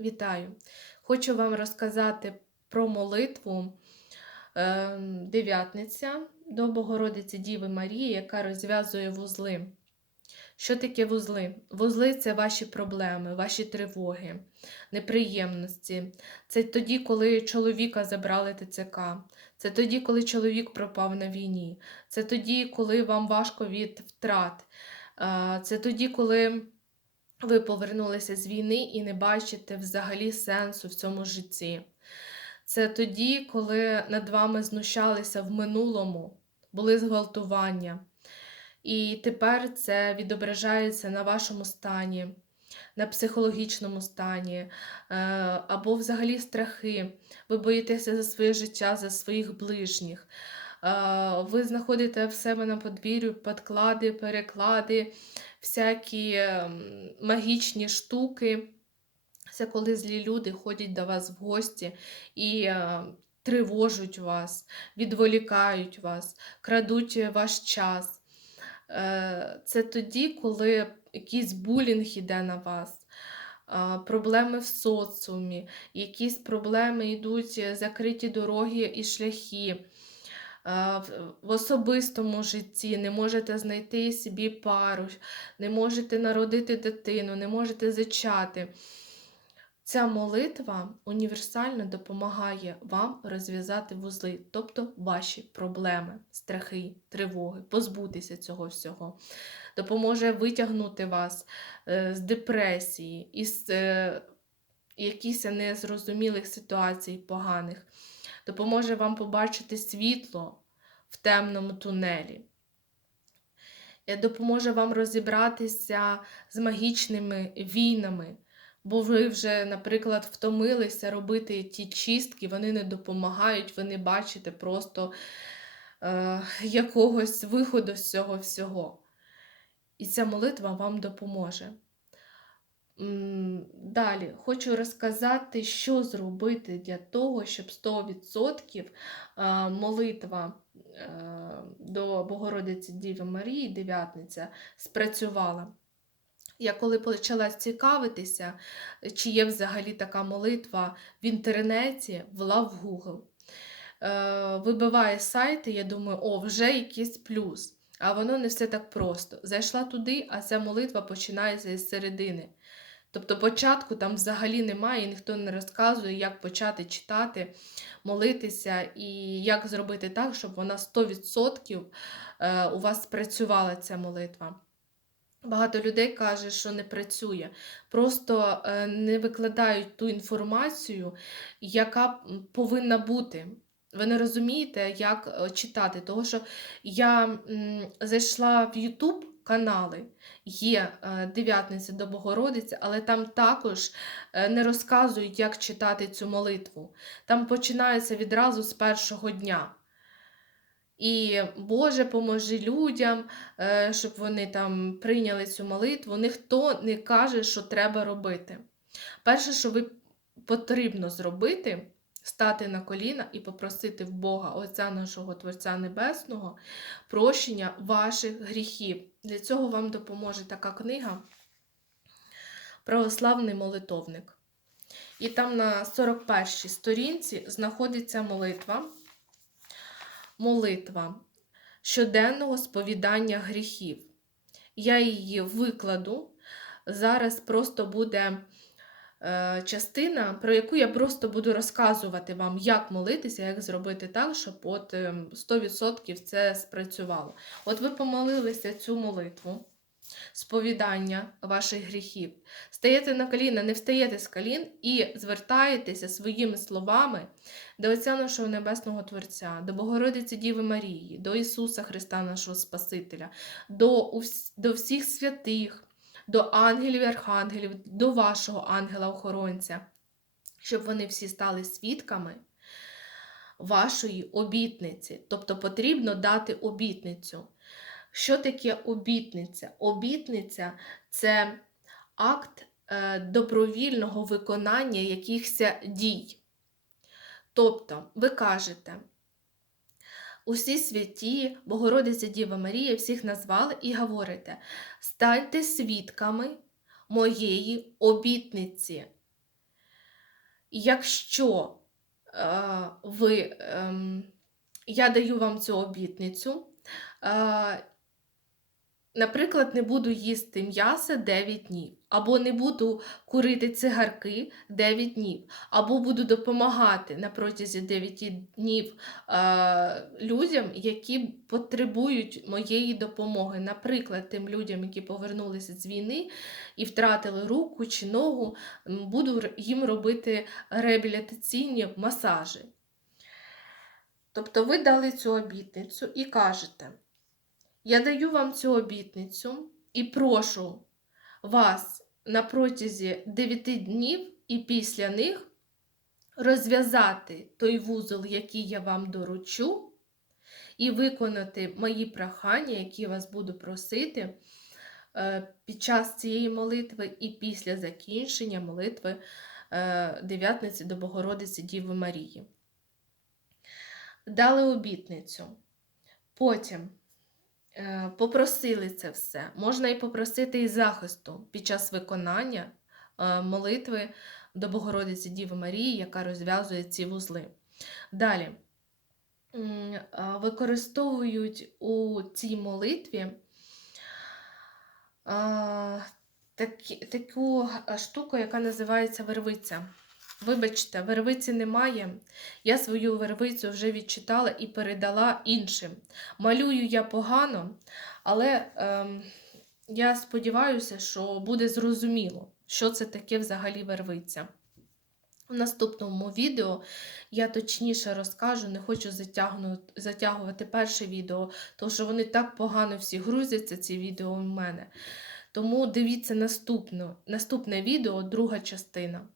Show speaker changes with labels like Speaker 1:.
Speaker 1: Вітаю! Хочу вам розказати про молитву е, Дев'ятниця до Богородиці Діви Марії, яка розв'язує вузли. Що таке вузли? Вузли це ваші проблеми, ваші тривоги, неприємності. Це тоді, коли чоловіка забрали ТЦК. Це тоді, коли чоловік пропав на війні. Це тоді, коли вам важко від втрат. Е, Це тоді, коли ви повернулися з війни і не бачите взагалі сенсу в цьому житті. Це тоді, коли над вами знущалися в минулому, були зґвалтування. І тепер це відображається на вашому стані, на психологічному стані, е, або взагалі страхи. Ви боїтеся за своє життя, за своїх ближніх. Е, Ви знаходите в себе на подвір'ю подклади, переклади, всякі ем, магічні штуки. Це коли злі люди ходять до вас в гості і е, тривожать вас, відволікають вас, крадуть ваш час. Е, Це тоді, коли якийсь булінг іде на вас, е, проблеми в соціумі, якісь проблеми йдуть, закриті дороги і шляхи. Е, в- особистому житті не можете знайти собі пару, не можете народити дитину, не можете зачати. Ця молитва універсально допомагає вам розв'язати вузли, тобто ваші проблеми, страхи, тривоги, позбутися цього всього. Допоможе витягнути вас е, з депресії, із е, якихось незрозумілих ситуацій поганих. Допоможе вам побачити світло в темному тунелі. Допоможе вам розібратися з магічними війнами. Бо ви вже, наприклад, втомилися робити ті чистки, вони не допомагають, ви не бачите просто е, якогось виходу з цього всього. І ця молитва вам допоможе. Далі хочу розказати, що зробити для того, щоб 100% е, молитва е, до Богородиці Діви Марії, Дев'ятниця, спрацювала. Я коли почала цікавитися, чи є взагалі така молитва в інтернеті, ввела в Google. Е, вибиває сайти, я думаю, о, вже якийсь плюс. А воно не все так просто. Зайшла туди, а ця молитва починається із середини. Тобто початку там взагалі немає, і ніхто не розказує, як почати читати, молитися і як зробити так, щоб вона 100% е, у вас спрацювала ця молитва. Багато людей каже, що не працює, просто е, не викладають ту інформацію, яка повинна бути. Ви не розумієте, як е, читати, тому що я зайшла в YouTube канали, є е, Дев'ятниця до Богородиці, але там також е, не розказують, як читати цю молитву. Там починається відразу з першого дня. І Боже, поможи людям, е, щоб вони там прийняли цю молитву. Ніхто не каже, що треба робити. Перше, що ви потрібно зробити, стати на коліна і попросити в Бога, Отця нашого Творця Небесного, прощення ваших гріхів. Для цього вам допоможе така книга Православний молитовник. І там на 41 сторінці знаходиться молитва молитва щоденного сповідання гріхів. Я її викладу. Зараз просто буде частина, про яку я просто буду розказувати вам, як молитися, як зробити так, щоб от е, 100% це спрацювало. От ви помолилися цю молитву. Сповідання ваших гріхів. Стаєте на коліна, не встаєте з колін і звертаєтеся своїми словами до Отця нашого Небесного Творця, до Богородиці Діви Марії, до Ісуса Христа, нашого Спасителя, до, до всіх святих, до ангелів і архангелів, до вашого ангела-охоронця, щоб вони всі стали свідками вашої обітниці. Тобто потрібно дати обітницю. Що таке обітниця? Обітниця це акт е, добровільного виконання якихось дій. Тобто, ви кажете, усі святі, Богородиця Діва Марія, всіх назвали і говорите: станьте свідками моєї обітниці. якщо е, ви, ем, я даю вам цю обітницю, е, наприклад, не буду їсти м'ясо 9 днів, або не буду курити цигарки 9 днів, або буду допомагати на протязі 9 днів е, людям, які потребують моєї допомоги. Наприклад, тим людям, які повернулися з війни і втратили руку чи ногу, буду їм робити реабілітаційні масажі. Тобто ви дали цю обітницю і кажете, я даю вам цю обітницю і прошу вас на протязі 9 днів і після них розв'язати той вузол, який я вам доручу, і виконати мої прохання, які я вас буду просити е, під час цієї молитви і після закінчення молитви е, Дев'ятниці до Богородиці Діви Марії. Дали обітницю. Потім попросили це все. Можна і попросити і захисту під час виконання е, молитви до Богородиці Діви Марії, яка розв'язує ці вузли. Далі е, використовують у цій молитві таку е, штуку, яка називається вервиця. Вибачте, вервиці немає. Я свою вервицю вже відчитала і передала іншим. Малюю я погано, але ем, я сподіваюся, що буде зрозуміло, що це таке взагалі вервиця. В наступному відео я точніше розкажу, не хочу затягувати перше відео, тому що вони так погано всі грузяться, ці відео в мене. Тому дивіться наступне, наступне відео, друга частина.